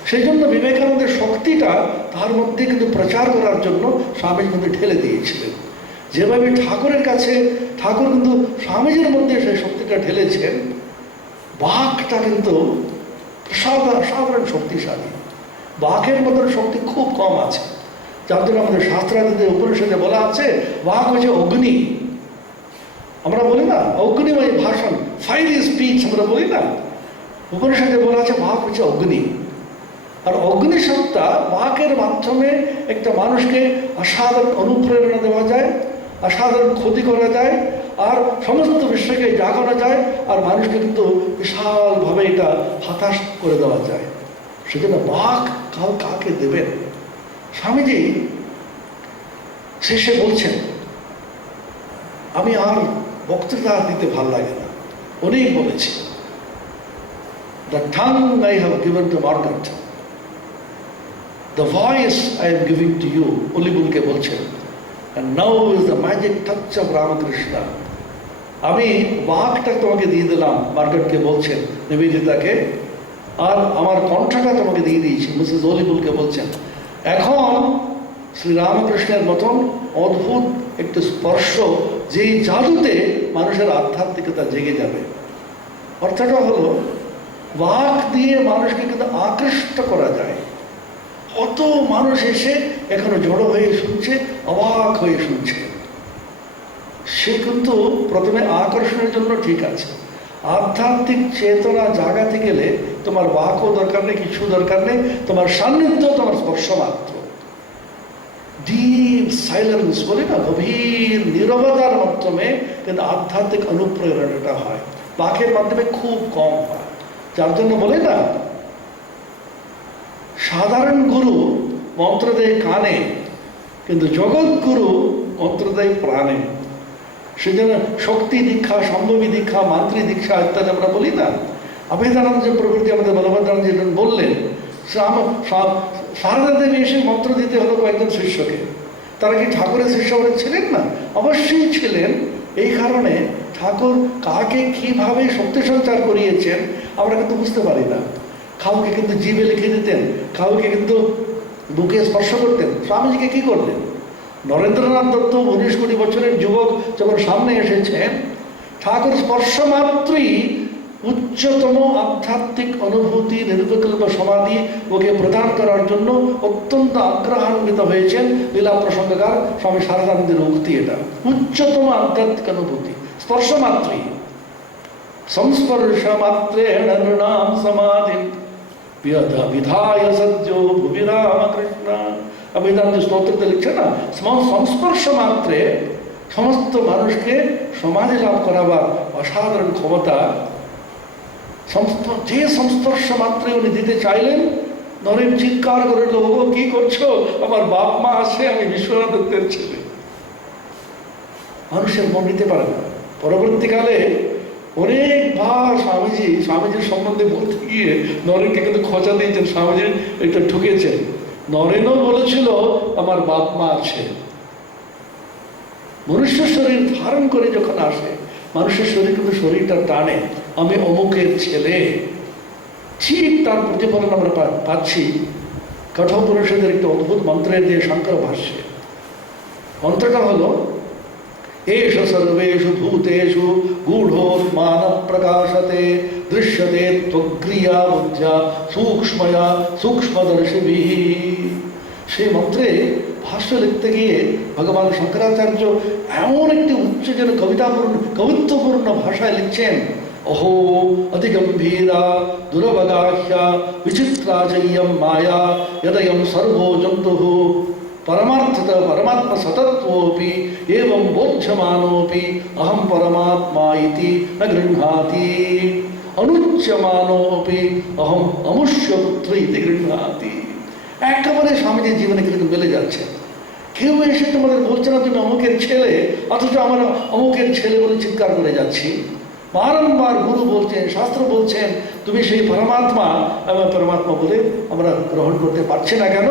সেই জন্য বিবেকানন্দের শক্তিটা তার মধ্যে কিন্তু প্রচার করার জন্য স্বামী কিন্তু ঠেলে দিয়েছিলেন। যেভাবে ঠাকুরের কাছে ঠাকুর কিন্তু স্বামীজির মধ্যে সেই শক্তিটা ঠেলেছেন, বাঘটা কিন্তু সাধারণ শক্তিশালী। বাঘের মতন শক্তি খুব কম আছে, যার জন্য আমাদের শাস্ত্রাদিতে উপনিষদে বলা আছে বাঘ হচ্ছে অগ্নি। আমরা বলি না অগ্নিময় ভাষণ, ফায়ারি স্পিচ আমরা বলি না, উপনিষদে বলা আছে বাঘ হচ্ছে অগ্নি। আর অগ্নিসত্তা বাঘের মাধ্যমে একটা মানুষকে অসাধারণ অনুপ্রেরণা দেওয়া যায়, অসাধারণ ক্ষতি করা যায়, আর সমস্ত বিশ্বকে জাগানো যায়, আর মানুষকে কিন্তু বিশালভাবে এটা হতাশ করে দেওয়া যায়। সেজন্য বাঘ কাল কাকে দেবেন? স্বামীজি শেষে বলছেন আমি আর বক্তৃতা দিতে ভাল লাগে না, অনেক বলেছি। The tongue I have given to Margaret, the voice I am giving to you, অলিবুলকে বলছেন, and now is the magic touch of Ramakrishna. আমি বাঘটা তোমাকে দিয়ে দিলাম, মার্গারেটকে বলছেন, নিবেদিতাকে, আর আমার কণ্ঠটা তোমাকে দিয়ে দিয়েছি, মিসেস অলিবুলকে বলছেন। এখন শ্রী রামকৃষ্ণের মতন অদ্ভুত একটু স্পর্শ, যেই জাদুতে মানুষের আধ্যাত্মিকতা জেগে যাবে। অর্থটা হলো বাক দিয়ে মানুষকে কিন্তু আকৃষ্ট করা যায়। কত মানুষ এসে এখনো জড়ো হয়ে শুনছে, অবাক হয়ে শুনছে। সে কিন্তু প্রথমে আকর্ষণের জন্য ঠিক আছে, আধ্যাত্মিক চেতনা জাগাতে গেলে তোমার বাহকও দরকার নেই, কিছু দরকার নেই, তোমার সান্নিধ্য, তোমার স্পর্শ মাত্র। ডিপ সাইলেন্স বলি না, গভীর নীরবতার মাধ্যমে কিন্তু আধ্যাত্মিক অনুপ্রেরণাটা হয়, বাকের মাধ্যমে খুব কম হয়। যার জন্য বলে না, সাধারণ গুরু মন্ত্র দেয় কানে, কিন্তু জগৎ গুরু মন্ত্র দেয় প্রাণে। সেজন্য শক্তি দীক্ষা, সম্ভবী দীক্ষা, মান্ত্রী দীক্ষা ইত্যাদি আমরা বলি না। অভেদানন্দ যে প্রভৃতি আমাদের বলভদ্রানন্দ বললেন, সারদা দেবী এসে মন্ত্র দিতে হলো কয়েকজন শিষ্যকে। তারা কি ঠাকুরের শিষ্য ছিলেন না? অবশ্যই ছিলেন। এই কারণে ঠাকুর কাকে কিভাবে শক্তি সঞ্চার করিয়েছেন আমরা কিন্তু বুঝতে পারি না। কাউকে কিন্তু জিভে লিখে দিতেন, কাউকে কিন্তু বুকে স্পর্শ করতেন। স্বামীজিকে কি করলেন? নরেন্দ্রনাথ দত্ত 19 কোটি বছরের যুবক যখন সামনে এসেছেন, ঠাকুর স্পর্শ মাত্রই উচ্চতম আধ্যাত্মিক অনুভূতি, নির্বিকল্প সমাধি ওকে প্রদান করার জন্য অত্যন্ত আগ্রহান্বিত হয়েছেন। লীলা প্রসঙ্গকার স্বামী শারদানন্দের উক্তি এটা। উচ্চতম আধ্যাত্মিক অনুভূতি স্পর্শ মাত্রই। সংস্পর্শ মাত্রে নৃণাম সমাধি বিধায় সদ্য ভুবি রামকৃষ্ণ। অভিধান স্তোত্রতে লিখছে না, সংস্পর্শ মাত্রে সমস্ত মানুষকে সমাধি লাভ করাবার অসাধারণ ক্ষমতা যে সংস্পর্শ মাত্রে উনি দিতে চাইলেন। নরেন চিৎকার করে, লোক কি করছো? আমার বাপ মা আছে, আমি বিশ্বনাথ দত্তের ছেলে। মানুষের মন নিতে পারে না। পরবর্তীকালে অনেকবার স্বামীজির সম্বন্ধে বলতে গিয়ে নরেনকে কিন্তু খোঁচা দিয়েছেন, স্বামীজি এটা ঠুকেছেন। নরেনও বলেছিল আমার বাপ মা আছে। মনুষ্য শরীর ধারণ করে যখন আসে, মানুষের শরীর কিন্তু শরীরটা টানে, আমি অমুকের ছেলে। ঠিক তার প্রতিফলন আমরা পাচ্ছি কঠোপনিষদের একটি অদ্ভুত মন্ত্রের দিয়ে শঙ্কর ভাষ্যে। মন্ত্রটা হলো, এষ সর্বেষু ভূতেষু গূঢ়োন্মান প্রকাশতে দৃশ্যতে ত্বগ্রিয়া বুদ্ধ্যা সূক্ষ্ময়া সূক্ষ্মদর্শিভিঃ। সেই মন্ত্রে ভাষ্য লিখতে গিয়ে ভগবান শঙ্করাচার্য এমন একটি উচ্চ যেন কবিত্বপূর্ণ ভাষায় লিখছেন, অহো অতিগম্ভীরা দুরবগাহ্যা বিচিত্রা চৈয়ম মায়া যদয়ম সর্বো জন্তুঃ परमार्थत परमात्मा सतत्वोपि एवं बोध्यमानोपि अहम परमात्मा इति न गृह्णाति अनुच्यमानोपि अहम अमुष्य पुत्र इति गृह्णाति। একেবারে স্বামীজির জীবনে কিন্তু বেলে যাচ্ছে। কেউ এসে তোমাদের বলছে না তুমি অমুকের ছেলে, অথচ আমরা অমুকের ছেলে বলে চিৎকার করে যাচ্ছি। বারংবার গুরু বলছেন, শাস্ত্র বলছেন তুমি সেই পরমাত্মা, এবং পরমাত্মা বলে আমরা গ্রহণ করতে পারছি না কেন?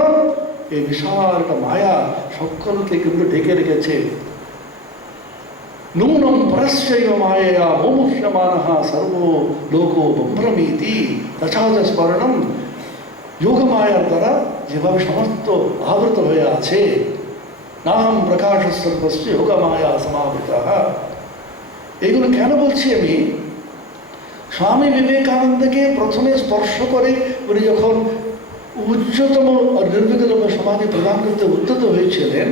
এই বিশাল একটা মায়া সকলকে কিন্তু ঢেকে রেখেছে। নূনম পরস্যৈব মায়া মোমুষ্যমানঃ সর্ব লোকো ব্রহ্মমিতি তথাচ স্মরণম। যোগ মায়ার দ্বারা যেভাবে সমস্ত আবৃত হয়ে আছে, নাম প্রকাশ সর্বস্য যোগ মায়া সমাবৃতঃ। এগুলো কেন বলছি আমি? স্বামী বিবেকানন্দকে প্রথমে স্পর্শ করে উনি যখন উচ্চতম নির্বিকল্প সমাধি প্রদান করতে উদ্যত হয়েছিলেন,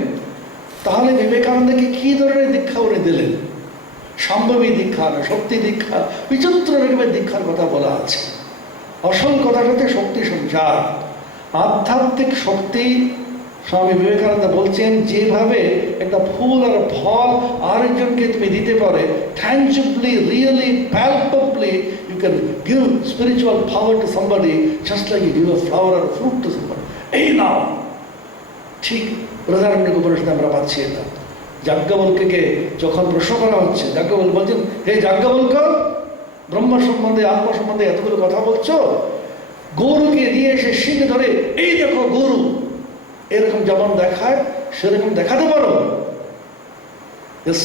তাহলে বিবেকানন্দকে কি ধরনের দীক্ষা উনি দিলেন? সম্ভবী দীক্ষা না, শক্তি দীক্ষা, বিচিত্র রকমের দীক্ষার কথা বলা আছে। আসল কথাটাতে শক্তি সঞ্চার, আধ্যাত্মিক শক্তি। স্বামী বিবেকানন্দ বলছেন, যেভাবে একটা ফুল আর ফল আরেকজনকে তুমি দিতে পারে, ট্যাঞ্জিবলি, really, প্যালপেবলি, you can give spiritual power to somebody just like you give a flower or a fruit to somebody. এই নাও, ঠিক বৃহদারণ্যক উপনিষদে আমরা পাচ্ছি এটা। যাজ্ঞবল্ক্যকে যখন প্রশ্ন করা হচ্ছে, যাজ্ঞবল্ক্য বলছেন, হে যাজ্ঞবল্ক্য, ব্রহ্ম সম্বন্ধে আত্মা সম্বন্ধে এতগুলো কথা বলছো, গরুকে নিয়ে এসে সিং ধরে এই দেখো গরু, এরকম যেমন দেখায় সেরকম দেখাতে পারো?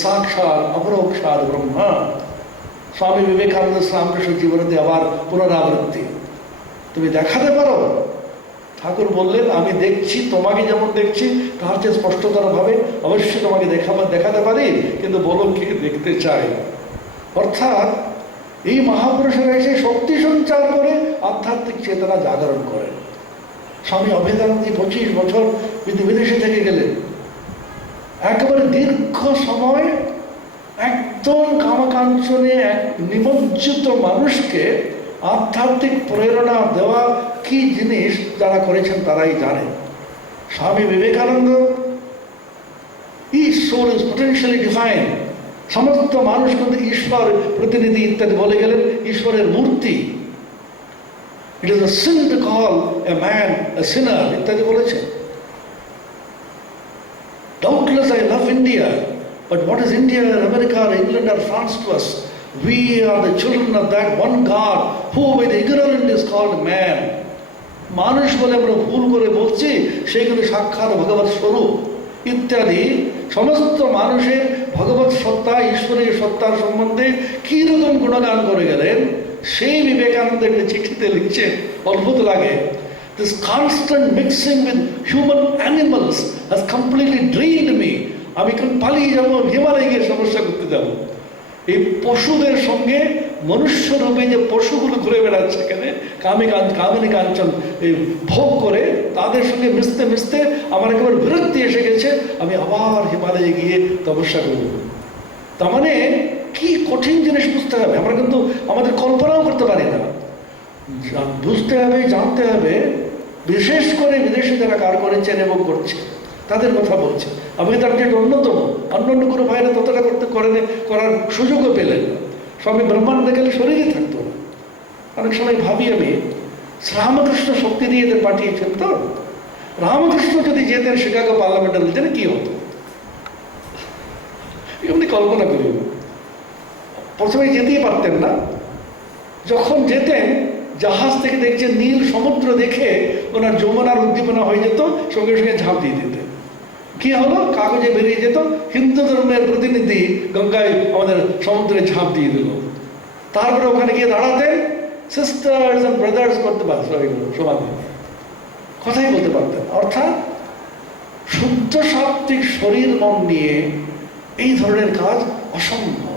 সাক্ষাৎ অপরোক্ষাৎ ব্রহ্মা। স্বামী বিবেকানন্দ রামকৃষ্ণ জীবনেতে আবার পুনরাবৃত্তি, তুমি দেখাতে পারো? ঠাকুর বললেন, আমি দেখছি, তোমাকে যেমন দেখছি তার চেয়ে স্পষ্টতর ভাবে অবশ্যই তোমাকে দেখাতে পারি, কিন্তু বলো কে দেখতে চাই। অর্থাৎ এই মহাপুরুষেরা এসে শক্তি সঞ্চার করে আধ্যাত্মিক চেতনা জাগরণ করেন। স্বামী অভেদানন্দ 25 বছর বিদেশে থেকে গেলেন। একেবারে দীর্ঘ সময় একদম কামাকাঞ্চনে এক নিমজ্জিত মানুষকে আধ্যাত্মিক প্রেরণা দেওয়া কি জিনিস যারা করেছেন তারাই জানে। Swami Vivekananda, each soul is potentially divine, সমস্ত মানুষ কিন্তু ঈশ্বর প্রতিনিধি ইত্যাদি বলে গেলেন, ঈশ্বরের মূর্তি। It is a sin to call a man a sinner ইত্যাদি বলেছেন। Doubtless I love India, but what is India or America or England or France to us? We are the children of that one God who by the ignorant is called man. মানুষ বলে আমরা ভুল করে বলছি, সেগুলো সাক্ষাৎ ভগবত স্বরূপ ইত্যাদি সমস্ত মানুষের ভগবত সত্তা, ঈশ্বরের সত্তার সম্বন্ধে কিরকম গুণগান করে গেলেন, সেই বিবেকানন্দ একটা চিঠিতে লিখছেন, অদ্ভুত লাগে। This constant mixing with human animals has completely drained me. আমি এখন পালিয়ে যাবো, হিমালয়ে গিয়ে সমস্যা করতে যাবো। এই পশুদের সঙ্গে মনুষ্য রূপে যে পশুগুলো ঘুরে বেড়াচ্ছে এখানে কামিনী কাঞ্চন এই ভোগ করে, তাদের সঙ্গে মিশতে মিশতে আমার একেবারে বিরক্তি এসে গেছে, আমি আবার হিমালয়ে গিয়ে তপস্যা করব। তার মানে কি কঠিন জিনিস বুঝতে হবে, আমরা কিন্তু আমাদের কল্পনাও করতে পারি না। বুঝতে হবে, জানতে হবে, বিশেষ করে বিদেশে যারা কাজ করেছেন এবং করছে তাদের কথা বলছে। আমি তার যে অন্যতম, অন্যান্য কোনো ভাইরা ততটা করার সুযোগও পেলেন না। স্বামী ব্রহ্মানন্দ গেলে শরীরে থাকতো না। অনেক সময় ভাবি আমি, রামকৃষ্ণ শক্তি দিয়ে এদের পাঠিয়েছেন তো, রামকৃষ্ণ যদি যেতেন শিকাগো পার্লামেন্টে বলতেন কি হতো, এমনি কল্পনা করি। প্রথমে যেতেই পারতেন না, যখন যেতেন জাহাজ থেকে দেখছেন নীল সমুদ্র দেখে ওনার যৌবনার উদ্দীপনা হয়ে যেত, সঙ্গে সঙ্গে ঝাঁপ দিয়ে দিতেন। কি হলো, কাগজে বেরিয়ে যেত হিন্দু ধর্মের প্রতিনিধি গঙ্গায় আমাদের সমুদ্রে ঝাঁপ দিয়ে দিল। তারপরে ওখানে গিয়ে দাঁড়াতেন, সিস্টার্স এন্ড ব্রাদার্স করতে পারতেন, সমাধি কথাই বলতে পারতেন। অর্থাৎ শুদ্ধ সাত্ত্বিক শরীর মন নিয়ে এই ধরনের কাজ অসম্ভব।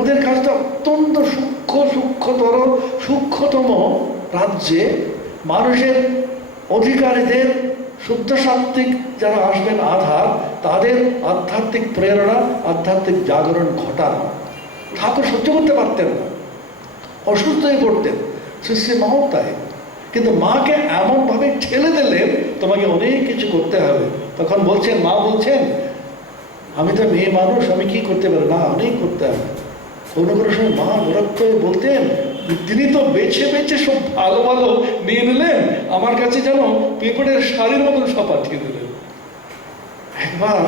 ওদের কাজটা অত্যন্ত সূক্ষ্মতম রাজ্যে মানুষের অধিকারীদের শুদ্ধ সাত্ত্বিক যারা আসবেন আধার, তাদের আধ্যাত্মিক প্রেরণা, আধ্যাত্মিক জাগরণ ঘটানো। ঠাকুর সহ্য করতে পারতেন না, অসুস্থ হয়ে পড়তেন, শ্রী মাও তাই। কিন্তু মাকে এমনভাবে ঠেলে দিলেন, তোমাকে অনেক কিছু করতে হবে। তখন বলছেন, মা বলছেন, আমি তো মেয়ে মানুষ, আমি কি করতে পারি না, অনেক করতে হবে। কোনো কোনো সময় মা বিরক্ত বলতেন, তিনি তো বেছে বেছে সব ভালো ভালো নিয়ে নিলেন, আমার কাছে যেন পেপড়ের শাড়ির মতন সব পাঠিয়ে দিলেন। একবার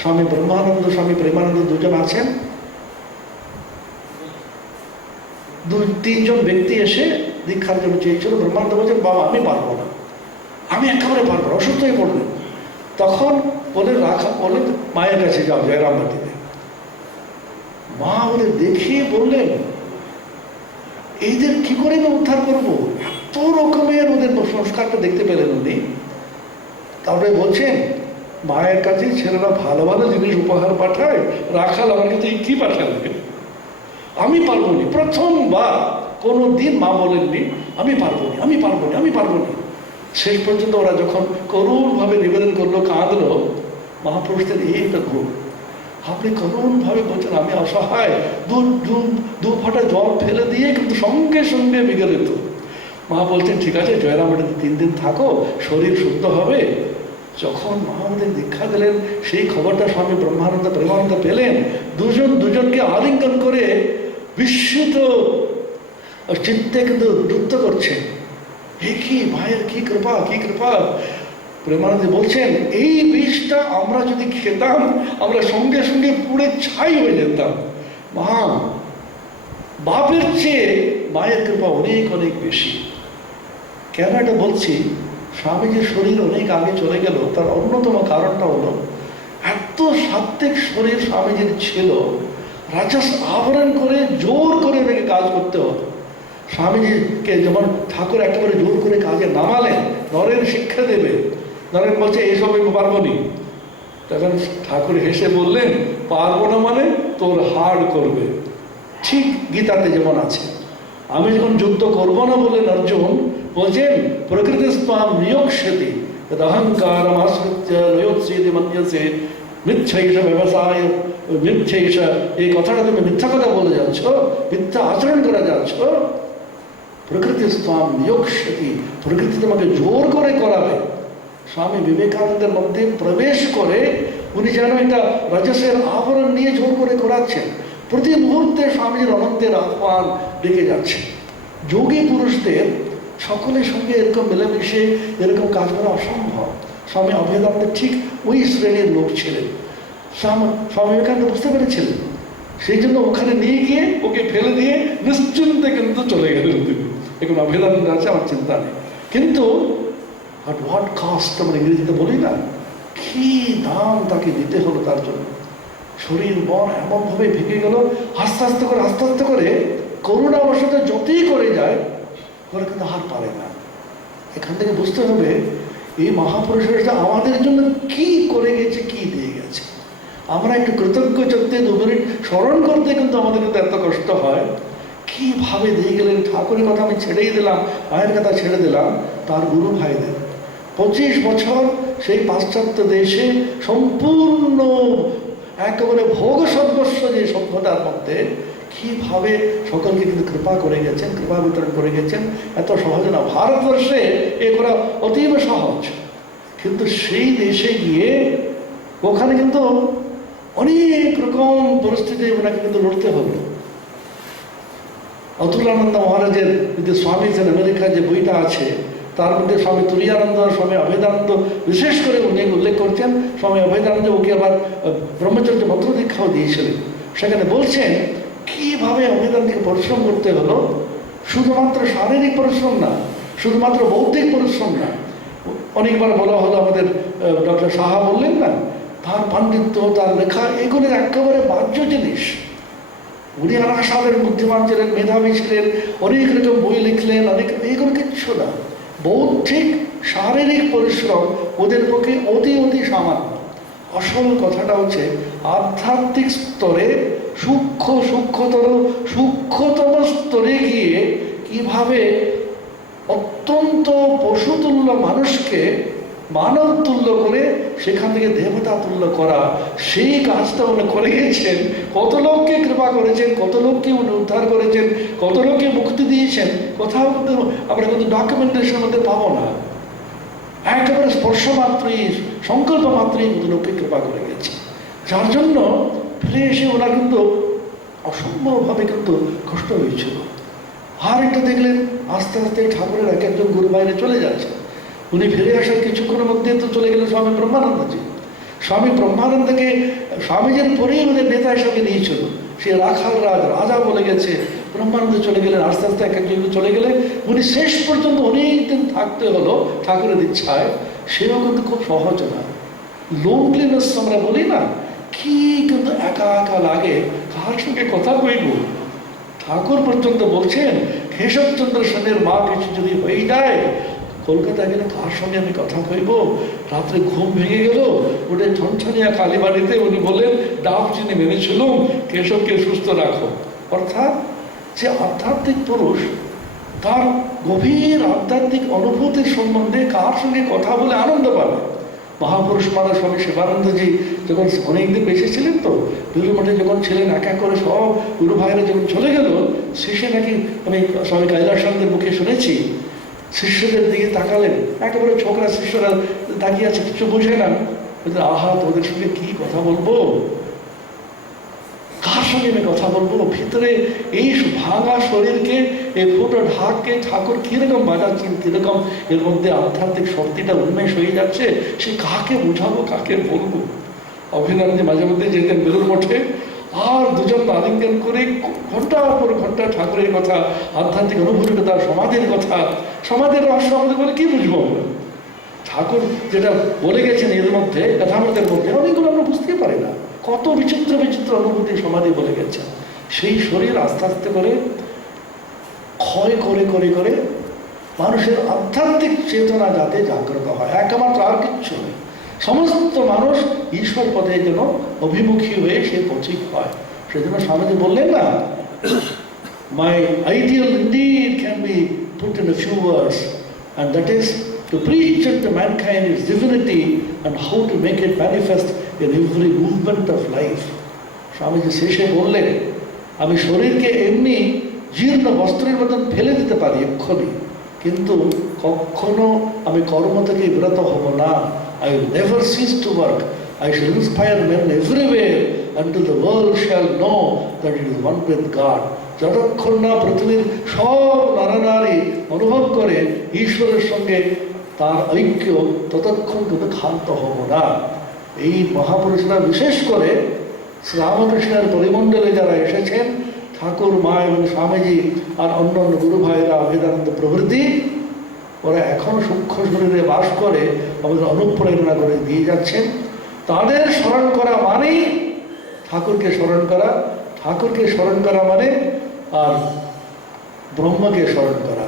স্বামী ব্রহ্মানন্দ, স্বামী প্রেমানন্দ দুজন আছেন, তিনজন ব্যক্তি এসে দীক্ষার জন্য চেয়েছিল। ব্রহ্মানন্দ বলছেন, বাবা আমি পারবো না, আমি একেবারে পারবো না, অসুস্থ হয়ে পড়লেন। তখন বলেন মায়ের কাছে যাও, জয়রামবাটিতে। মা ওদের দেখিয়ে বললেন, এইদের কি করে আমি উদ্ধার করবো, এত রকমের ওদের সংস্কারটা দেখতে পেলেন উনি। তারপরে বলছেন, মায়ের কাছে ছেলেরা ভালো ভালো জিনিস উপহার পাঠায়, রাখাল আমার কাছে কি পাঠাবে, আমি পারবো নি। প্রথমবার কোনো দিন মা বলেননি আমি পারবো নি, আমি পারবো নি, আমি পারবো নি। শেষ পর্যন্ত ওরা যখন করুণভাবে নিবেদন করলো, কাঁদলো, মহাপুরুষদের এইটা গুণ। আপনি করুণভাবে বলছেন আমি অসহায়, দু ফোঁটা জল ফেলে দিয়ে কিন্তু সঙ্গে সঙ্গে বিগলিত। মা বলছেন, ঠিক আছে জয়রামবাটিতে 3 দিন থাকো, শরীর শুদ্ধ হবে। যখন মা আমাদের দীক্ষা দিলেন, সেই খবরটা স্বামী ব্রহ্মানন্দ প্রেমানন্দ পেলেন। দুজনকে আলিঙ্গন করে বিস্মিত চিত্তে কিন্তু নৃত্য করছেন, এ কি মায়ের কি কৃপা, কি কৃপা। প্রেমানন্দ বলছেন, এই বিষটা আমরা যদি খেতাম, আমরা সঙ্গে সঙ্গে পুড়ে ছাই হয়ে যেতাম। মা বাপের চেয়ে মায়ের কৃপা অনেক অনেক বেশি। কেন এটা বলছি, স্বামীজির শরীর অনেক আগে চলে গেল, তার অন্যতম কারণটা হলো এত সাত্ত্বিক শরীর স্বামীজির ছিল, রাজস আবরণ করে জোর করে ওনাকে কাজ করতে হতো। স্বামীজিকে যেমন ঠাকুর একেবারে জোর করে কাজে নামালেন, নরেন শিক্ষা দেবে, নরেন বলছে এসব আমি পারবো নি। তখন ঠাকুর হেসে বললেন, পারবো না মানে তোর হাড় করবে। ঠিক গীতাতে যেমন আছে, আমি যখন যুদ্ধ করবো না বললেন অর্জুন, বলছেন প্রকৃতি স্পাম নিয়োগসেতি অহংকার আশ্রিত্য মন্যসে মিথ্যৈষ ব্যবসায় মিথ্যৈষ, এই কথাটা তুমি মিথ্যা কথা বলে যাচ্ছ, মিথ্যা আচরণ করে যাচ্ছ। প্রকৃতি স্বাম নিয়োগসতি, প্রকৃতি তোমাকে জোর করে করাবে। স্বামী বিবেকানন্দের মধ্যে প্রবেশ করে উনি যেন একটা রজসের আবরণ নিয়ে জোর করে করাচ্ছেন। প্রতি মুহূর্তে স্বামীর অনন্তের আহ্বান ডেকে যাচ্ছে। যোগী পুরুষদের সকলের সঙ্গে এরকম মিলেমিশে এরকম কাজ করা অসম্ভব। স্বামী অভেদানন্দ ঠিক ওই শ্রেণীর লোক ছিলেন। স্বামী বিবেকানন্দ বুঝতে পেরেছিলেন, সেই জন্য ওখানে নিয়ে গিয়ে ওকে ফেলে দিয়ে নিশ্চিন্তে কিন্তু চলে গেলেন তিনি। এখন অভেদানন্দ আছে, আমার চিন্তা নেই। কিন্তু at what cost আমরা ইংরেজিতে বলি না, কি দাম তাকে দিতে হলো তার জন্য। শরীর মন এমনভাবে ভেঙে গেল, আস্তে আস্তে করে করুণাবশত যতই করে যায় করে কিন্তু হার পারে না। এখান থেকে বুঝতে হবে এই মহাপুরুষেরা আমাদের জন্য কি করে গেছে, কি দিয়ে গেছে। আমরা একটু কৃতজ্ঞ চিত্তে 2 মিনিট স্মরণ করতে কিন্তু আমাদের কিন্তু এত কষ্ট হয়। কিভাবে দিয়ে গেলেন। ঠাকুরের কথা আমি ছেড়েই দিলাম, মায়ের কথা ছেড়ে দিলাম, তার গুরু ভাইদের 25 বছর সেই পাশ্চাত্য দেশে সম্পূর্ণ একেবারে ভোগ সর্বস্ব যে সভ্যতার মধ্যে কিভাবে সকলকে কিন্তু কৃপা করে গেছেন, কৃপা বিতরণ করে গেছেন। এত সহজ না, ভারতবর্ষে এ করা অতীব সহজ। কিন্তু সেই দেশে গিয়ে ওখানে কিন্তু অনেক রকম পরিস্থিতি ওনাকে কিন্তু লড়তে হলো। অতুলানন্দ মহারাজের যদি স্বামী আমেরিকা যে বইটা আছে তার মধ্যে স্বামী তুরীয়ানন্দ, স্বামী অভেদানন্দ বিশেষ করে উনি উল্লেখ করছেন। স্বামী অভেদানন্দ ওকে আবার ব্রহ্মচর্য মন্ত্র দীক্ষাও দিয়েছিলেন। সেখানে বলছেন কিভাবে অভেদানন্দকে পরিশ্রম করতে হলো। শুধুমাত্র শারীরিক পরিশ্রম না, শুধুমাত্র বৌদ্ধিক পরিশ্রম না। অনেকবার বলা হলো, আমাদের ডক্টর সাহা বললেন না, তার পাণ্ডিত্য, তার লেখা এগুলো একেবারে বাহ্য জিনিস। উনি অসাধারণ বুদ্ধিমান ছিলেন, মেধাবী ছিলেন, অনেক রকম বই লিখলেন, অনেক, এগুলো কিচ্ছু না। বৌদ্ধিক শারীরিক পরিশ্রম ওদের পক্ষে অতি সামান্য। আসল কথাটা হচ্ছে আধ্যাত্মিক স্তরে সূক্ষ্মতম স্তরে গিয়ে কিভাবে অত্যন্ত পশুতুল্য মানুষকে মানব তুল্য করে সেখান থেকে দেবতা তুল্য করা, সেই কাজটা উনি করে গেছেন। কত লোককে কৃপা করেছেন, কত লোককে উনি উদ্ধার করেছেন, কত লোককে মুক্তি দিয়েছেন, কোথাও কিন্তু আমরা কিন্তু ডকুমেন্টেশনের মধ্যে পাবো না। একেবারে স্পর্শ মাত্রই, সংকল্প মাত্রই কিন্তু লোককে কৃপা করে গেছে। যার জন্য ফিরে এসে ওনার কিন্তু অসম্ভবভাবে কিন্তু কষ্ট হয়েছিল। আর একটা দেখলেন আস্তে আস্তে ঠাকুরের এক একজন গুরু বাইরে চলে যাচ্ছে। উনি ফিরে আসার কিছুক্ষণের মধ্যে তো চলে গেলেন স্বামী ব্রহ্মানন্দজি। স্বামী ব্রহ্মানন্দকে স্বামীজির পরেই ওদের নেতা হিসাবে নিয়েছিল। সে রাখাল রাজা বলে গেছে। ব্রহ্মানন্দ চলে গেলেন, আস্তে আস্তে এক একজন চলে গেলে উনি শেষ পর্যন্ত অনেকদিন থাকতে হলো ঠাকুরের ইচ্ছায়। সেও কিন্তু খুব সহজ না। লোনলিনেস আমরা বলি না, কি কিন্তু একা একা লাগে, কার সঙ্গে কথা কইব। ঠাকুর পর্যন্ত বলছেন কেশবচন্দ্র সেনের মা কিছু যদি হয়ে যায়, কলকাতা গেলে কার সঙ্গে আমি কথা কইব। রাত্রে ঘুম ভেঙে গেল, ওটা ছনছনিয়া কালীবাড়িতে উনি বললেন ডাব চিনি মেনেছিলুম, কেশবকে সুস্থ রাখো। অর্থাৎ যে আধ্যাত্মিক পুরুষ তার গভীর আধ্যাত্মিক অনুভূতির সম্বন্ধে কার সঙ্গে কথা বলে আনন্দ পাবে। মহাপুরুষ মারা স্বামী শিবানন্দজি যখন অনেকদিন বেশি ছিলেন, তো বেলুর মঠে যখন ছিলেন, এক এক করে সব গুরু ভাইরা যখন চলে গেল, শেষে নাকি আমি স্বামী কৈলাসানন্দের মুখে শুনেছি, শিষ্যদের দিকে তাকালেন, একেবারে ছোকরা শিষ্যরা তাকিয়ে আছে, কিছু বুঝে না। আহা, তোদের সঙ্গে কি কথা বলবো, কার সঙ্গে আমি কথা বলবো। ভিতরে এই ভাঙা শরীরকে, এই ফুটো ঢাককে ঠাকুর কিরকম বাজাচ্ছেন, কিরকম এর মধ্যে আধ্যাত্মিক শক্তিটা উন্মেষ হয়ে যাচ্ছে, সে কাকে বুঝাবো, কাকে বলবো। অভিনন্দী মাঝে মধ্যে যেতেন বেলুর মঠে, আর দুজন আলিঙ্গন করে ঘন্টার পর ঘন্টা ঠাকুরের কথা, আধ্যাত্মিক অনুভূতির কথা, সমাধির কথা, সমাধির রহস্য আমাদের বলে কি বুঝবো আমরা। ঠাকুর যেটা বলে গেছেন এর মধ্যে, কথামতের মধ্যে, অনেকগুলো আমরা বুঝতেই পারি না। কত বিচিত্র বিচিত্র অনুভূতি সমাধি বলে গেছে। সেই শরীর আস্তে আস্তে করে ক্ষয় করে করে করে মানুষের আধ্যাত্মিক চেতনা যাতে জাগ্রত হয়, একমাত্র আর কিচ্ছু নেই। সমস্ত মানুষ ঈশ্বর পথে যেন অভিমুখী হয়ে সে পথিক হয়। সেজন্য স্বামীজি বললেন না, মাই ideal indeed can be put in a few words, and that is to preach unto mankind its divinity and how to make it manifest in every movement of life. Swamiji শেষে বললেন, আমি শরীরকে এমনি জীর্ণ বস্ত্রের মতন ফেলে দিতে পারি এক্ষুনি, কিন্তু কখনো আমি কর্ম থেকে বিরত হব না। I will never cease to work. I shall inspire men everywhere until the world shall know that it is one with God. যতক্ষণ না পৃথিবীর সব নারী অনুভব করে ঈশ্বরের সঙ্গে তার ঐক্য, ততক্ষণ কিন্তু ক্ষান্ত হব না। এই মহাপুরুষরা বিশেষ করে শ্রীরামকৃষ্ণের পরিমণ্ডলে যারা এসেছেন, ঠাকুর মা এবং স্বামীজি আর অন্যান্য গুরু ভাইরা, অভেদানন্দ প্রভৃতি, ওরা এখন সূক্ষ্ম শরীরে বাস করে আমাদের অনুপ্রেরণা করে দিয়ে যাচ্ছেন। তাদের স্মরণ করা মানেই ঠাকুরকে স্মরণ করা, ঠাকুরকে স্মরণ করা মানে আর ব্রহ্মকে স্মরণ করা।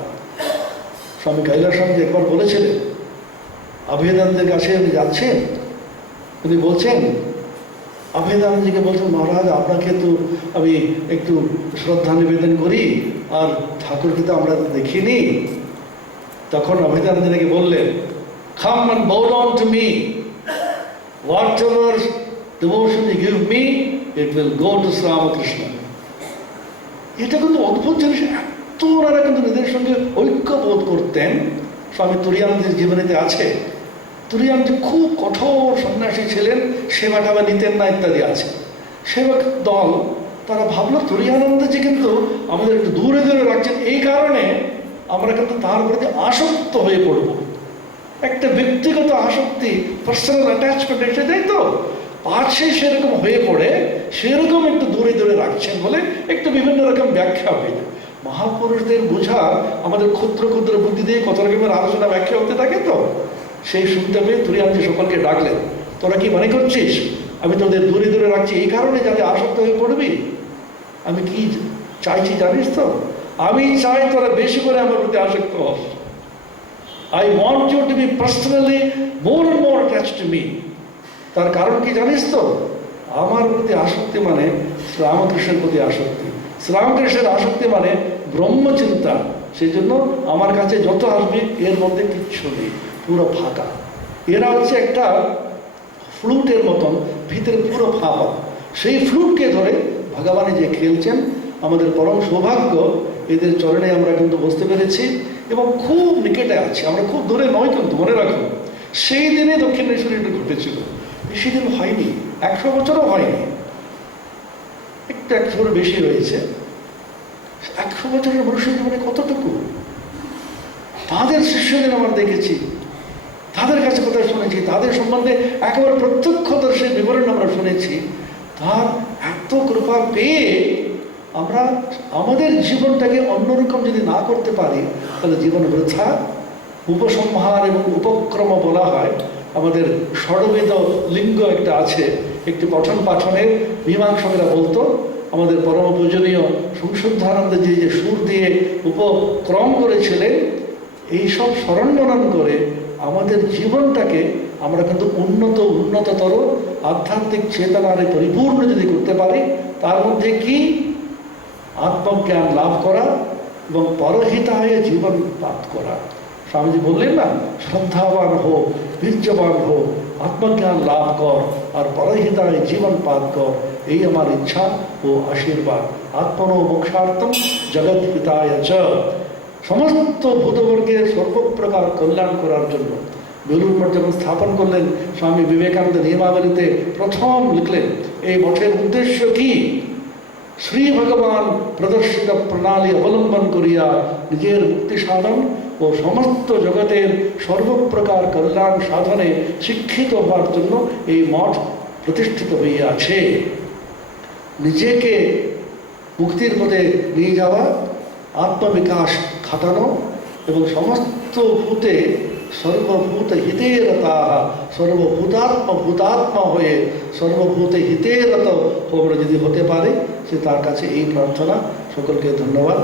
স্বামী কৈলাসানন্দ একবার বলেছিলেন, অভেদানন্দের কাছে উনি যাচ্ছেন, উনি বলছেন, অভেদানন্দজিকে বলছেন, মহারাজ আপনাকে তো আমি একটু শ্রদ্ধা নিবেদন করি, আর ঠাকুরকে তো আমরা দেখিনি। তখন অভেদানন্দজিকে বললেন, come and bow down to me, whatever devotion you give me, it will go to Sri Ramakrishna. এটা কিন্তু অদ্ভুত জিনিস। এত ওনারা কিন্তু নিজের সঙ্গে ঐক্যবোধ করতেন। স্বামী তুরীয়ানন্দের জীবনীতে আছে, তুরীয়ানন্দ খুব কঠোর সন্ন্যাসী ছিলেন, সেবা টেবা নিতেন না ইত্যাদি আছে। সেবক দল তারা ভাবলো তুরীয়ানন্দজি কিন্তু আমাদের একটু দূরে দূরে রাখছেন, এই কারণে আমরা কিন্তু তার প্রতি আসক্ত হয়ে পড়ব। একটা ব্যক্তিগত আসক্তি, পার্সোনাল অ্যাটাচমেন্ট এসে যায়, তো পাছে সেরকম হয়ে পড়ে, সেরকম একটু দূরে দূরে রাখছেন বলে একটু বিভিন্ন রকম ব্যাখ্যা হয়ে যায়। মহাপুরুষদের বোঝা আমাদের ক্ষুদ্র ক্ষুদ্র বুদ্ধি দিয়ে কত রকমের আলোচনা ব্যাখ্যা হতে থাকে। তো সেই শুনতে পেয়ে তুরীয়ানন্দ সকলকে ডাকলেন, তোরা কি মনে করছিস আমি তোদের দূরে দূরে রাখছি এই কারণে যাতে আসক্ত হয়ে পড়বি? আমি কি চাইছি জানিস তো? আমি চাই তোরা বেশি করে আমার প্রতি আসক্ত হস। I want you to be personally more and more attached to me. তার কারণ কি জানিস তো? আমার প্রতি আসক্তি মানে শ্রীরামকৃষ্ণের প্রতি আসক্তি, শ্রীরামকৃষ্ণের আসক্তি মানে ব্রহ্মচিন্তা। সেই জন্য আমার কাছে যত আসবে এর মধ্যে কিচ্ছু নেই, পুরো ফাঁকা। এরা হচ্ছে একটা ফ্লুটের মতন, ভিতরে পুরো ফাঁপা। সেই ফ্লুটকে ধরে ভগবানই যে খেলছেন, আমাদের পরম সৌভাগ্য এদের চরণে আমরা কিন্তু বুঝতে পেরেছি এবং খুব নিকটে আছি, আমরা খুব দূরে নয়। কিন্তু মনে রাখুন, সেই দিনে দক্ষিণেশ্বরীটা ঘটেছিল, বেশি দিন হয়নি, 100 বছরও হয়নি, একটু 100 বছর বেশি রয়েছে। 100 বছরের মানুষের জীবনে কতটুকু তাদের শিষ্যদের আমরা দেখেছি, তাদের কাছে কথা শুনেছি, তাদের সম্বন্ধে একেবারে প্রত্যক্ষদর্শী বিবরণ আমরা শুনেছি। তার এত কৃপা পেয়ে আমরা আমাদের জীবনটাকে অন্যরকম যদি না করতে পারি, তাহলে জীবন বৃথা। উপসংহার এবং উপক্রম বলা হয়। আমাদের ষড়বেদ লিঙ্গ একটা আছে, একটি পঠন পাঠনের মীমাংসকেরা বলতো, আমাদের পরম পূজনীয় সংশুদ্ধানন্দজি যে সুর দিয়ে উপক্রম করেছিলেন, এইসব স্মরণ মনন করে আমাদের জীবনটাকে আমরা কিন্তু উন্নততর আধ্যাত্মিক চেতনারে পরিপূর্ণ যদি করতে পারি, তার মধ্যে কি আত্মজ্ঞান লাভ করা এবং পরহিতায় জীবন পাত করা। স্বামীজি বললেন না, শ্রদ্ধাবান হোক, বীর্যবান হোক, আত্মজ্ঞান লাভ কর আর পরহিতায় জীবন পাত কর, এই আমার ইচ্ছা ও আশীর্বাদ। আত্মনো মোক্ষার্থম জগৎ পিতায় চ, সমস্ত ভূতবর্গের সর্বপ্রকার কল্যাণ করার জন্য। বেলুর মঠ যখন স্থাপন করলেন, স্বামী বিবেকানন্দ নিয়মাবলীতে প্রথম লিখলেন, এই মঠের উদ্দেশ্য কি? শ্রী ভগবান প্রদর্শিত প্রণালী অবলম্বন করিয়া নিজের মুক্তি সাধন ও সমস্ত জগতের সর্বপ্রকার কল্যাণ সাধনে শিক্ষিত হওয়ার জন্য এই মঠ প্রতিষ্ঠিত হইয়াছে। নিজেকে মুক্তির পথে নিয়ে যাওয়া, আত্মবিকাশ খাটানো এবং সমস্ত ভূতে সর্বভূত হিতেরতা, সর্বভূতাত্মা হয়ে সর্বভূতে হিতেরত আমরা যদি হতে পারে, সে তার কাছে এই প্রার্থনা। সকলকে ধন্যবাদ।